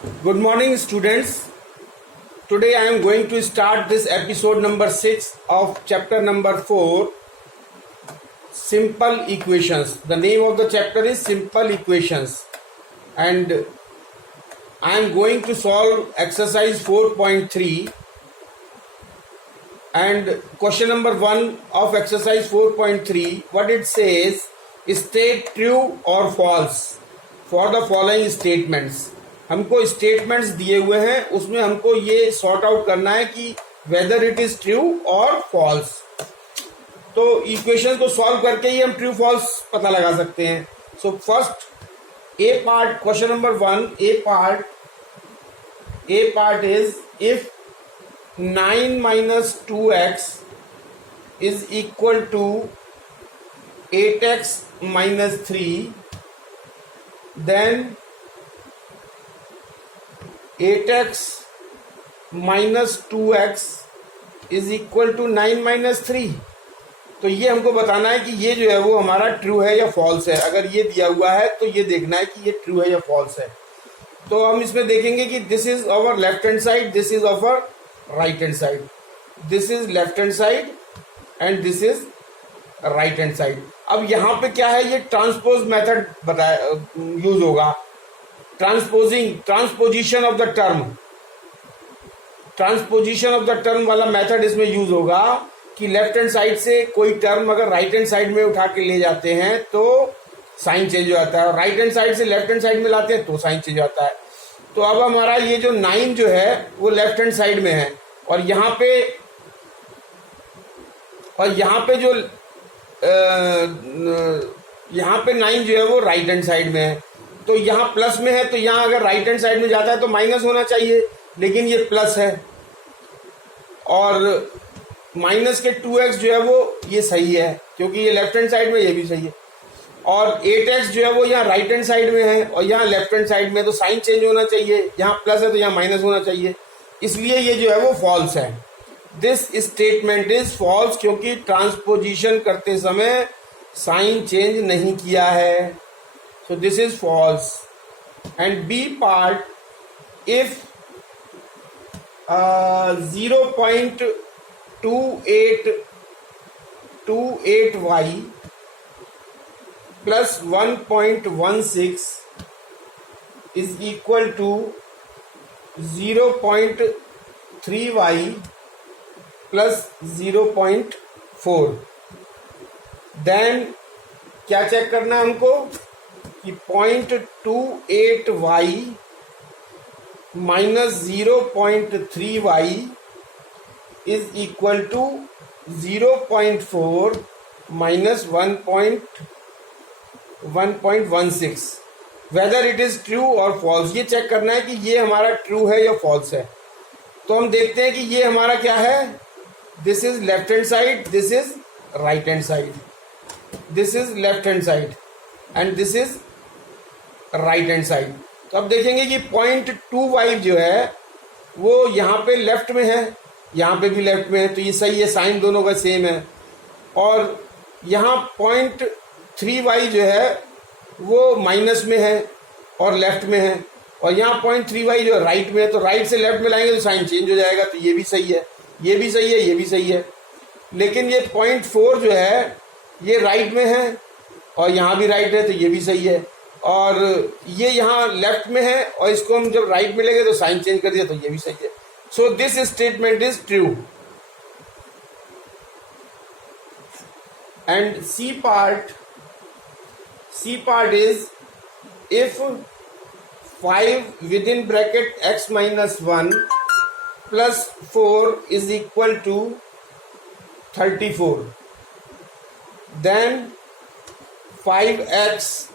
Good morning, students. Today I am going to start this episode number 6 of chapter number 4, Simple Equations. The name of the chapter is Simple Equations, and I am going to solve exercise 4.3 and question number 1 of exercise 4.3. What it says is state true or false for the following statements. हमको statements दिए हुए हैं, उसमें हमको ये sort out करना है कि वेदर इट इज ट्रू और फॉल्स. तो इक्वेशन को सॉल्व करके ही हम ट्रू फॉल्स पता लगा सकते हैं. So first A part, question number 1, A part is if 9 minus 2x is equal to 8x minus 3, then 8x minus 2x is equal to 9 minus 3. तो ये हमको बताना है कि ये जो है वो हमारा ट्रू है या फॉल्स है. अगर ये दिया हुआ है तो ये देखना है कि ये ट्रू है या फॉल्स है. तो हम इसमें देखेंगे कि this is our left hand side, this is our right hand side. This is left hand side and this is right hand side. अब यहाँ पे क्या है, ये ट्रांसपोज मेथड बताया यूज होगा. ट्रांसपोजिशन ऑफ द टर्म वाला मेथड इसमें यूज होगा कि लेफ्ट हैंड साइड से कोई टर्म अगर राइट हैंड साइड में उठा के ले जाते हैं तो साइन चेंज हो जाता है, और राइट हैंड साइड से लेफ्ट हैंड साइड में लाते हैं तो साइन चेंज हो जाता है. तो अब हमारा ये जो 9 जो है वो लेफ्ट हैंड साइड में है, और यहाँ पे जो यहाँ पे 9 जो है वो राइट हैंड साइड में है. तो यहाँ प्लस में है, तो यहाँ अगर राइट हैंड साइड में जाता है तो माइनस होना चाहिए, लेकिन ये प्लस है. और माइनस के 2x जो है वो ये सही है क्योंकि ये लेफ्ट हैंड साइड में, ये भी सही है. और 8x जो है वो यहाँ राइट हैंड साइड में है और यहाँ लेफ्ट हैंड साइड में, तो साइन चेंज होना चाहिए. यहाँ प्लस है तो यहाँ माइनस होना चाहिए, इसलिए ये जो है वो फॉल्स है. दिस स्टेटमेंट इज फॉल्स क्योंकि ट्रांसपोजिशन करते समय साइन चेंज नहीं किया है. So this is false. And B part, if 0.28y plus 1.16 is equal to 0.3y plus 0.4, then क्या चेक करना है हमको कि 0.28y minus 0.3y is equal to 0.4 minus 1.16. Whether it is true और फॉल्स, ये चेक करना है कि ये हमारा ट्रू है या फॉल्स है. तो हम देखते हैं कि ये हमारा क्या है, this is left hand side, this is right hand side, this is left hand side and this is right hand side. तो अब देखेंगे कि 0.25 जो है वो यहाँ पे लेफ्ट में है, यहाँ पे भी लेफ्ट में है, तो ये सही है, साइन दोनों का सेम है. और यहाँ 0.3y जो है वो माइनस में है और लेफ्ट में है, और यहाँ 0.3y जो राइट में है, तो राइट से लेफ्ट में लाएंगे तो साइन चेंज हो जाएगा. तो ये भी सही है, ये भी सही है, ये भी सही है. लेकिन ये 0.4 जो है ये राइट में है और यहाँ भी राइट है, तो ये भी सही है. और ये यहाँ लेफ्ट में है और इसको हम जब राइट में लेंगे तो साइन चेंज कर दिया, तो ये भी सही है. So this statement is true. And C part is if 5 within bracket x minus 1 plus 4 is equal to 34, then 5x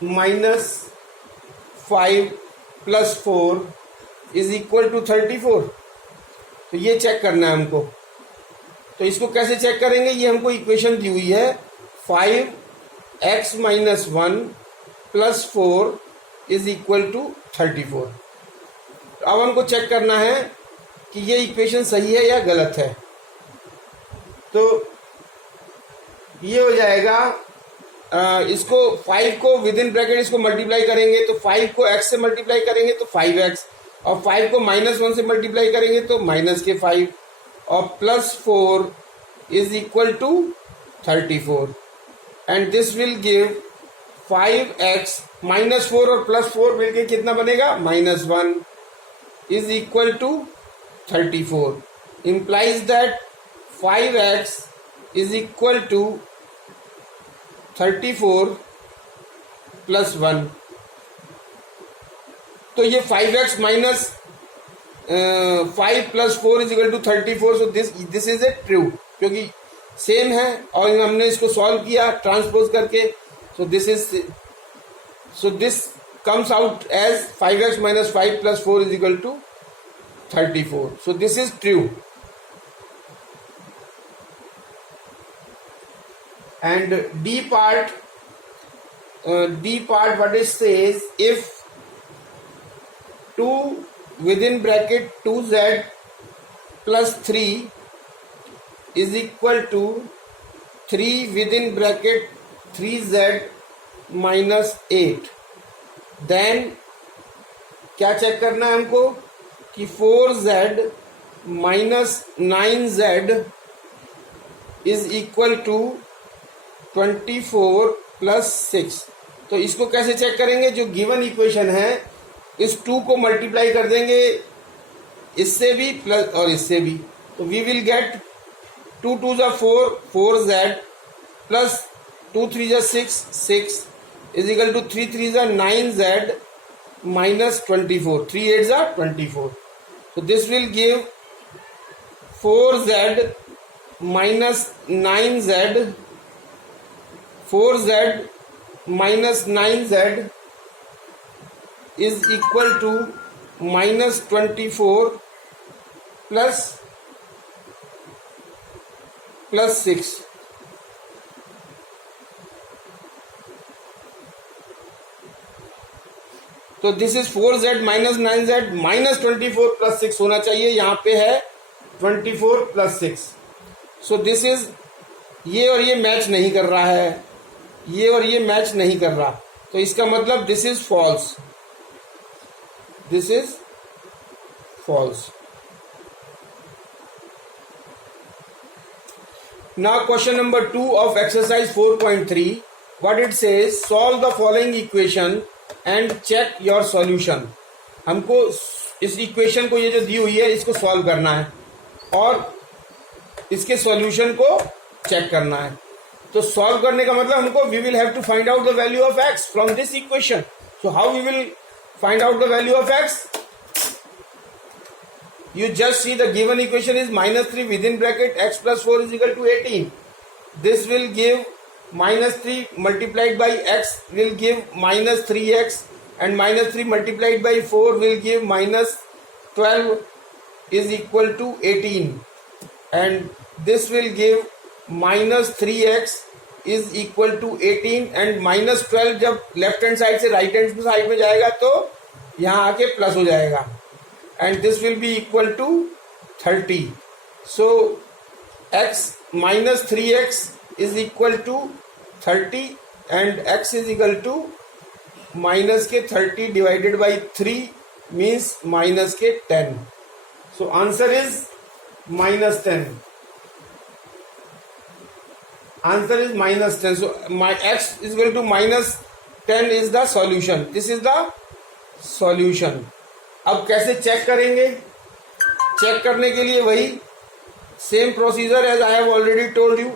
minus 5 plus 4 is equal to 34. तो ये चेक करना है हमको. तो इसको कैसे चेक करेंगे, ये हमको इक्वेशन दी हुई है 5x minus 1 plus 4 is equal to 34. अब हमको चेक करना है कि ये इक्वेशन सही है या गलत है. तो ये हो जाएगा इसको 5 को विद इन ब्रैकेट इसको मल्टीप्लाई करेंगे तो 5 को x से मल्टीप्लाई करेंगे तो 5x, और 5 को -1 से मल्टीप्लाई करेंगे तो -5, और +4 is equal to 34, and this will give 5x -4 और +4 मिलके कितना बनेगा -1 is equal to 34, implies that 5x is equal to 34 + 1. तो ये 5x minus 5 + 4 is equal to 34. So this is a true, क्योंकि सेम है और हमने इसको सॉल्व किया ट्रांसपोज करके. So this comes out as 5x - 5 + 4 is equal to 34. So this is true. And D part what it says, if 2 within bracket 2z plus 3 is equal to 3 within bracket 3z minus 8, then क्या check करना है हमको कि 4z minus 9z is equal to 24 + 6. तो इसको कैसे check करेंगे? जो गिवन इक्वेशन है इस 2 को मल्टीप्लाई कर देंगे इससे भी प्लस और इससे भी, तो we will get 2 × 2 = 4, 4z plus 2 × 3 = 6, 6 is equal to 3 × 3 = 9z minus 24, 3 × 8 = 24. So this will give 4z minus 9z, 4z minus 9z is equal to -24 plus 6. तो this is 4z minus 9z -24 plus 6 होना चाहिए. यहाँ पे है 24 plus 6. सो दिस इज, ये और ये match नहीं कर रहा है, ये और ये मैच नहीं कर रहा, तो इसका मतलब this is false, this is false. Now question number 2 of exercise 4.3. What it says, solve the following equation and check your solution. हमको इस इक्वेशन को, ये जो दी हुई है, इसको सॉल्व करना है और इसके सॉल्यूशन को चेक करना है. तो सॉल्व करने का मतलब हमको, we will have to find out the value of x from this equation. So how we will find out the value of x? You just see the given equation is -3 within bracket x plus 4 is equal to 18. This will give -3 multiplied by x will give -3x, and -3 multiplied by 4 will give -12 is equal to 18, and this will give -3x is equal to 18, and -12 जब left hand side से right hand side में जाएगा तो यहाँ आके plus हो जाएगा, and this will be equal to 30. So x minus 3x is equal to 30, and x is equal to minus के 30 divided by 3 means minus के 10. So answer is -10. Answer is -10. So my x is equal to -10 is the solution. This is the solution. अब कैसे check करेंगे? Check करने के लिए वही same procedure as I have already told you.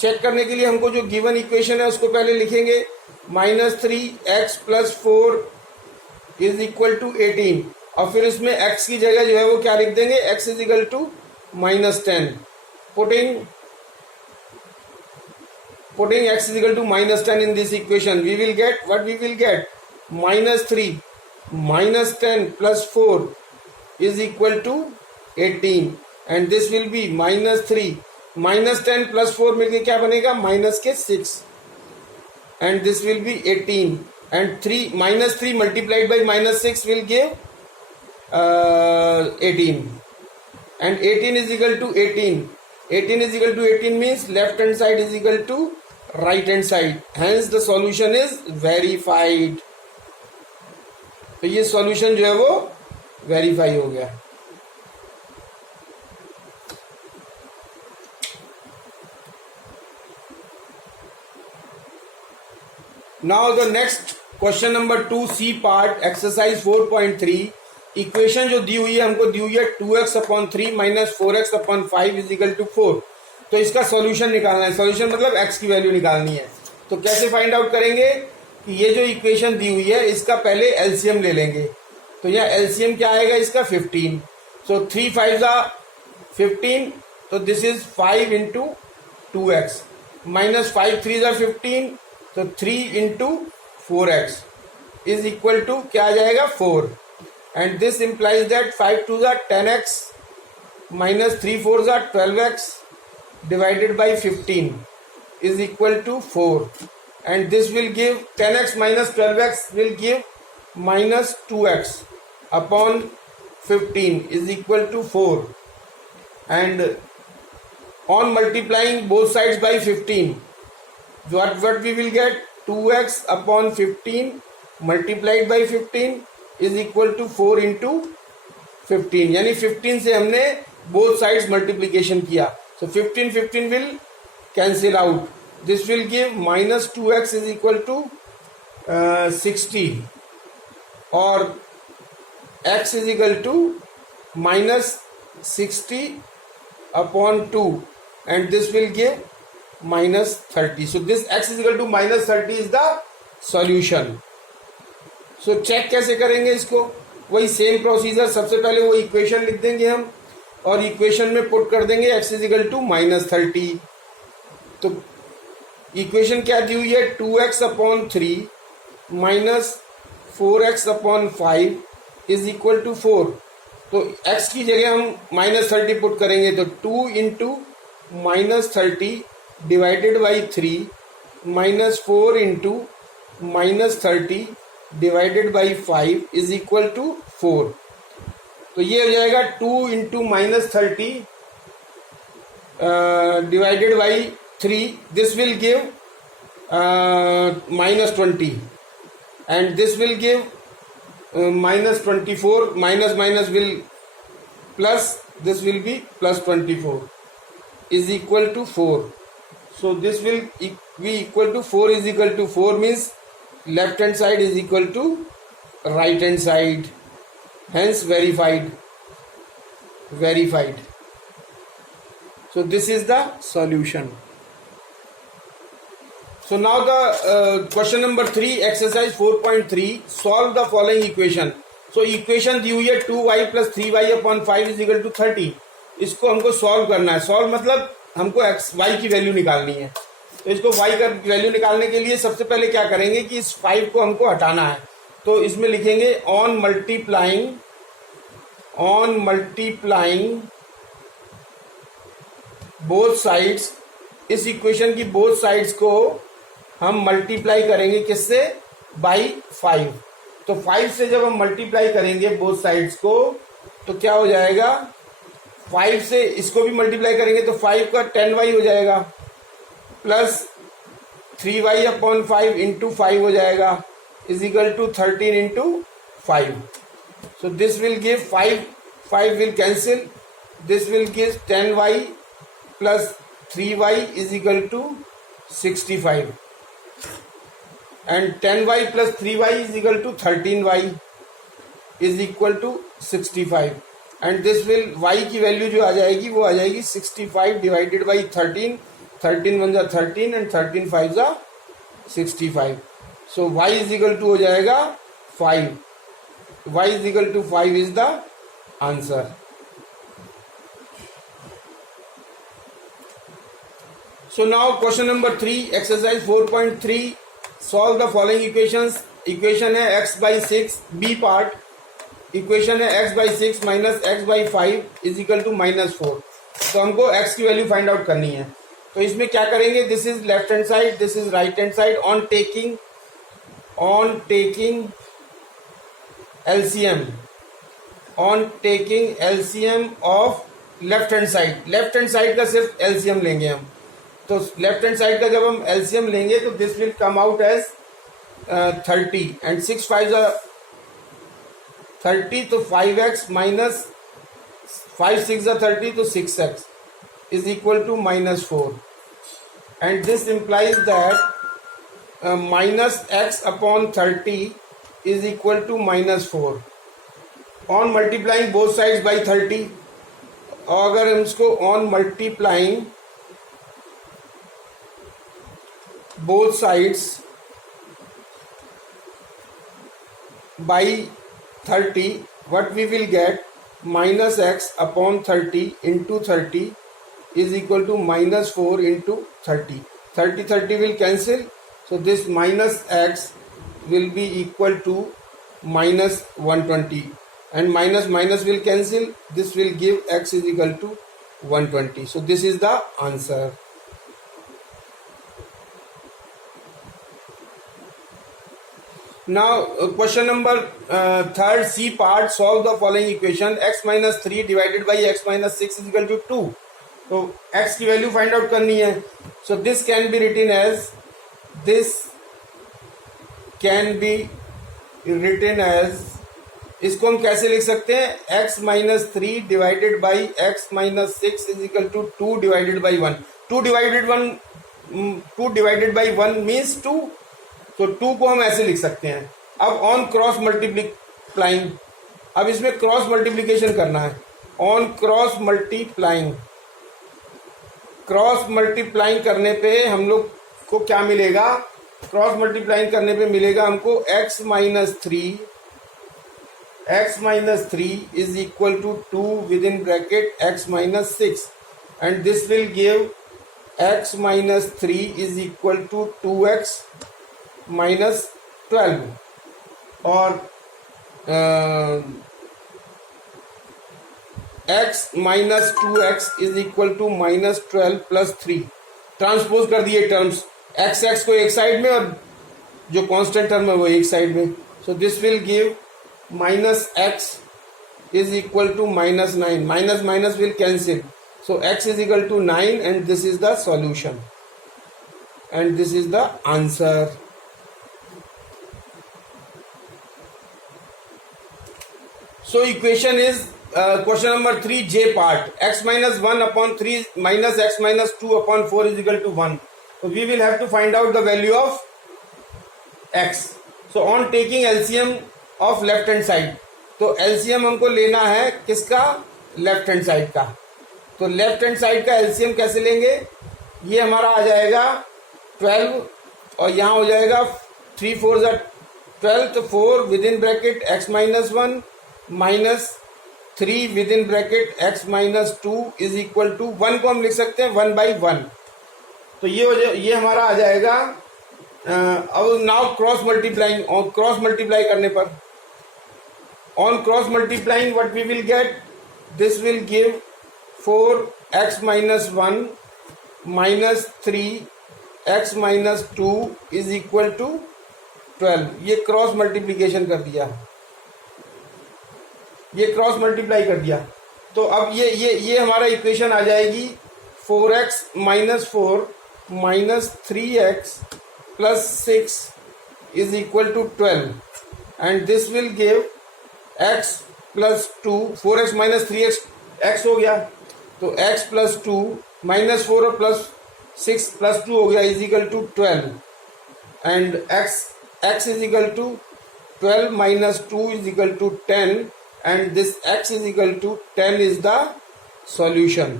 Check करने के लिए हमको जो गिवन इक्वेशन है उसको पहले लिखेंगे, -3x + 4 इज इक्वल टू 18, और फिर इसमें x की जगह जो है वो क्या लिख देंगे, x is equal to -10. putting x is equal to -10 in this equation, we will get what we will get, -3 -10 + 4 is equal to 18, and this will be -3 -10 + 4 मिलके क्या बनेगा, -6, and this will be 18, and -3 multiplied by -6 will give 18, and 18 is equal to 18. 18 is equal to 18 means left hand side is equal to right hand side, hence the solution is verified. तो ये solution जो है वो verify हो गया। Now the next question number 2C part exercise 4.3। Equation जो दी हुई है हमको दी हुई है 2x/3 minus 4x/5 is equal to 4। तो इसका सॉल्यूशन निकालना है। सॉल्यूशन मतलब x की वैल्यू निकालनी है। तो कैसे फाइंड आउट करेंगे कि ये जो इक्वेशन दी हुई है इसका पहले एलसीएम ले लेंगे। तो यहाँ एलसीएम क्या आएगा इसका 15। सो 3 5 ज़ा 15, तो this is 5 into 2x minus 5 3 ज़ा 15, तो 3 into 4x is equal to क्या आ जाएगा 4। एंड दिस इंप्लाइज दैट 5 2 ज़ा 10x माइनस 3 4 ज़ा 12x divided by 15 is equal to 4, and this will give 10x minus 12x will give minus 2x upon 15 is equal to 4, and on multiplying both sides by 15 what we will get 2x upon 15 multiplied by 15 is equal to 4 into 15, यानी 15 से हमने both sides multiplication किया। So 15 will cancel out. This will give minus 2x is equal to 60, or x is equal to minus 60 upon 2, and this will give minus 30. So this x is equal to minus 30 is the solution. So check कैसे करेंगे इसको? वही same procedure. सबसे पहले वो equation लिख देंगे हम और इक्वेशन में पुट कर देंगे x is equal to minus 30। तो इक्वेशन क्या दी हुई है 2x/3 minus 4x/5 is equal to 4। तो x की जगह हम माइनस 30 पुट करेंगे, तो 2 into minus 30 divided by 3 minus 4 into minus 30 divided by 5 is equal to 4। तो ये हो जाएगा 2 into minus 30 divided by 3, this will give minus 20, and this will give minus 24, minus will plus, this will be plus 24 is equal to 4. So this will be equal to 4 is equal to 4 means left hand side is equal to right hand side, hence verified. So this is the solution. So now the question number 3 exercise 4.3 solve the following equation. So equation दी हुई है 2y plus 3y upon 5 is equal to 30. इसको हमको solve करना है। Solve मतलब हमको x y की value निकालनी है। तो इसको y का वैल्यू निकालने के लिए सबसे पहले क्या करेंगे कि इस 5 को हमको हटाना है। तो इसमें लिखेंगे ऑन मल्टीप्लाइंग बोथ साइड्स। इस इक्वेशन की बोथ साइड्स को हम मल्टीप्लाई करेंगे किससे? बाई 5। तो 5 से जब हम मल्टीप्लाई करेंगे बोथ साइड्स को तो क्या हो जाएगा, 5 से इसको भी मल्टीप्लाई करेंगे तो 5 का 10y हो जाएगा प्लस 3y अपॉन 5 इंटू 5 हो जाएगा is equal to 13 into 5. So this will give 5 will cancel, this will give 10y plus 3y is equal to 65, and 10y plus 3y is equal to 13y is equal to 65, and this will y की value जो आ जाएगी वो आ जाएगी 65 divided by 13, 13 1 जा 13 and 13 5 जा 65. So y is equal to हो जाएगा 5. Y is equal to 5 is the answer. So now question number 3 exercise 4.3 solve the following equations. Equation है x by 6 b part. Equation है x by 6 minus x by 5 is equal to -4. तो हमको x की value find out करनी है. तो इसमें क्या करेंगे, this is left hand side, this is right hand side. On taking LCM of left hand side. Left hand side का सिर्फ LCM लेंगे हम. तो लेफ्ट हैंड साइड का जब हम एलसीएम लेंगे तो this will come out as 30 and 6 5 30, तो 5x माइनस 5 6 30, तो 6x is equal to -4, and this implies that minus x upon 30 is equal to -4 on multiplying both sides by 30. और अगर हम इसको on multiplying both sides by 30, what we will get, minus x upon 30 into 30 is equal to -4 into 30. 30 will cancel, so this minus x will be equal to minus 120, and minus will cancel, this will give x is equal to 120. So this is the answer. Now question number third, C part, solve the following equation: x minus 3 divided by x minus 6 is equal to 2. तो x की value find out करनी है. So this can be written as इसको हम कैसे लिख सकते हैं, x minus 3 divided by x minus 6 is equal to 2 divided by 1. 2 divided by 1 means 2. तो 2 को हम ऐसे लिख सकते हैं. अब ऑन क्रॉस मल्टीप्लाइंग, अब इसमें क्रॉस मल्टीप्लीकेशन करना है. ऑन क्रॉस मल्टीप्लाइंग करने पे हम लोग को क्या मिलेगा, क्रॉस मल्टीप्लाइंग करने पे मिलेगा हमको x minus 3 is equal to 2 within bracket x minus 6, and this will give x minus 3 is equal to 2x minus 12, और x minus 2x is equal to minus 12 plus 3. Transpose कर दिए terms, x को एक side में और जो constant term है वो एक साइड में. So this will give minus x is equal to minus 9. Minus will cancel, so x is equal to 9, and this is the solution, and this is the answer. So equation is question number 3, J part, x minus 1 upon 3 minus x minus 2 upon 4 is equal to 1. So we will have to find out the value of x. So on taking LCM of left hand side, तो LCM हमको लेना है किसका, left hand side का. तो left hand side का LCM कैसे लेंगे, ये हमारा आ जाएगा 12 और यहाँ हो जाएगा 3 4 12, तो 4 within bracket x minus 1 minus 3 within bracket x minus 2 is equal to 1 को हम लिख सकते हैं 1 बाई 1. तो ये हमारा आ जाएगा. अब नाउ क्रॉस मल्टीप्लाइंग, और क्रॉस मल्टीप्लाई करने पर, on cross multiplying what we will get, this will give 4x minus 1 minus 3x minus 2 is equal to 12. ये क्रॉस मल्टीप्लीकेशन कर दिया, ये क्रॉस मल्टीप्लाई कर दिया. तो अब ये हमारा इक्वेशन आ जाएगी 4x minus 4 minus 3x plus 6 is equal to 12, and this will give x plus 2, 4x minus 3x x हो गया, तो x प्लस 2 माइनस 4 और प्लस 6 प्लस 2 हो गया is equal to 12, and x is equal to 12 minus 2 is equal to 10, and this x is equal to 10 is the solution.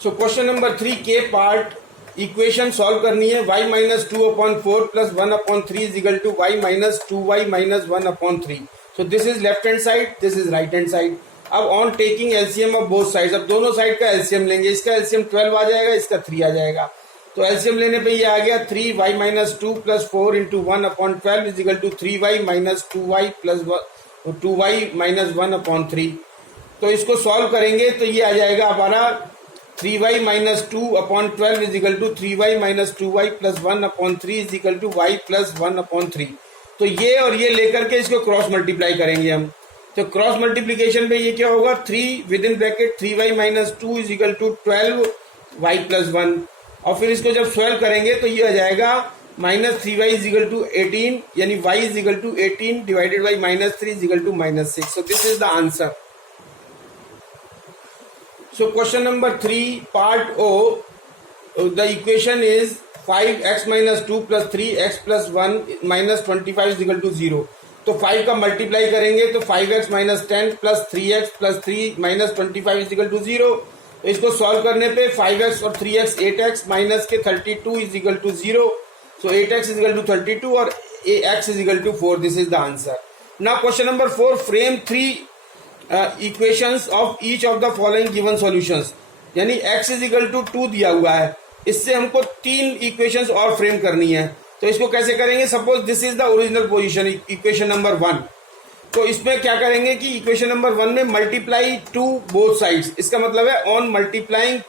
So question number 3, K part, equation solve करनी है. y minus 2 upon 4 plus 1 upon 3 is equal to y minus 2y minus 1 upon 3. So this is left hand side, this is right hand side. अब on taking LCM of both sides, अब दोनों side का LCM लेंगे. इसका LCM 12 आ जाएगा, इसका 3 आ जाएगा. तो एलसीएम लेने पे ये आ गया 3y minus 2 plus 4 into 1 upon 12 is equal to 3y minus 2y plus 2y minus 1 upon 3. तो इसको सॉल्व करेंगे तो ये आ जाएगा हमारा 3y minus 2 upon 12 is equal to 3y minus 2y plus 1 upon 3 is equal to y plus 1 upon 3. तो ये और ये लेकर के इसको क्रॉस मल्टीप्लाई करेंगे हम. तो क्रॉस मल्टीप्लीकेशन पे ये क्या होगा, 3 within bracket 3y minus 2 is equal to 12y plus 1, और फिर इसको जब सॉल्व करेंगे तो ये आ जाएगा minus 3y is equal to 18, यानी y is equal to 18 divided by minus 3 is equal to minus 6. So this is the answer. So question number 3 part O, the equation is 5x minus 2 plus 3x plus 1 minus 25 is equal to 0. तो 5 का multiply करेंगे तो 5x minus 10 plus 3x plus 3 minus 25 is equal to 0. तो इसको solve करने पे 5x और 3x 8x minus के 32 is equal to 0. So 8x is equal to 32 और x is equal to 4. This is the answer. Now question number 4, frame 3 equations of each of the following given solutions. यानी x is equal to 2 दिया हुआ है, इससे हमको 3 equations और frame करनी है. तो इसको कैसे करेंगे, suppose this is the original position equation number 1. तो इसमें क्या करेंगे कि इक्वेशन नंबर 1 में मल्टीप्लाई टू बोथ साइड्स, इसका मतलब है on multiplying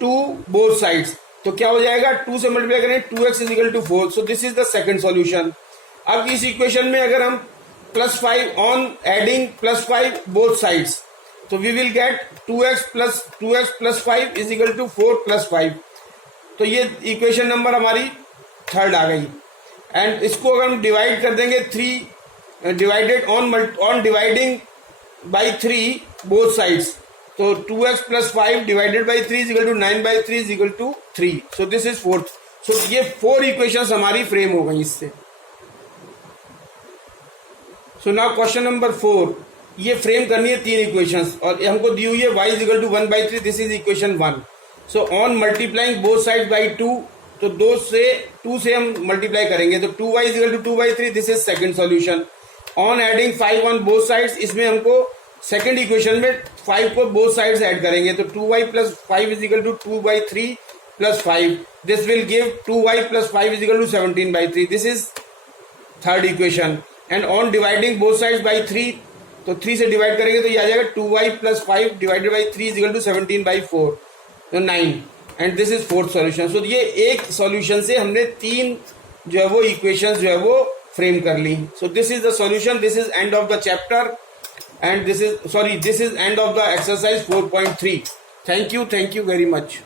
two both sides. तो क्या हो जाएगा, 2 से मल्टीप्लाई करेंगे 2x is equal to 4. So this is the second solution. अब इस इक्वेशन में अगर हम +5 ऑन एडिंग +5 बोथ साइड्स, तो we will get 2x plus 5 is equal to 4 plus 5. तो ये इक्वेशन नंबर हमारी थर्ड आ गई. एंड इसको अगर हम डिवाइड कर देंगे 3 divided on dividing by 3 both sides, तो 2x plus 5 divided by 3 is equal to 9 by 3 is equal to 3. So this is fourth. So ये 4 इक्वेशंस हमारी फ्रेम हो गई इससे. सो नाउ क्वेश्चन नंबर 4, ये फ्रेम करनी है 3 इक्वेशंस और हमको दी हुई है y is equal to 1 by 3. This is equation 1. So on multiplying both side by 2, तो 2 से हम मल्टीप्लाई करेंगे तो 2y is equal to 2 by 3. This is second solution. On adding 5 on both sides, इसमें हमको सेकंड इक्वेशन में 5 को both sides add करेंगे तो 2y plus 5 is equal to 2 by 3 plus 5. This will give 2y plus 5 is equal to 17 by 3. This is third equation. And on dividing both sides by 3, तो 3 से divide करेंगे तो ये आ जाएगा 2y plus 5 divided by 3 is equal to 17 by 4, तो 9. And this is fourth solution. So ये एक सॉल्यूशन से हमने 3 जो है वो इक्वेशंस जो है वो फ्रेम कर ली. So this is the solution. This is end of the chapter and this is end of the exercise 4.3. Thank you very much.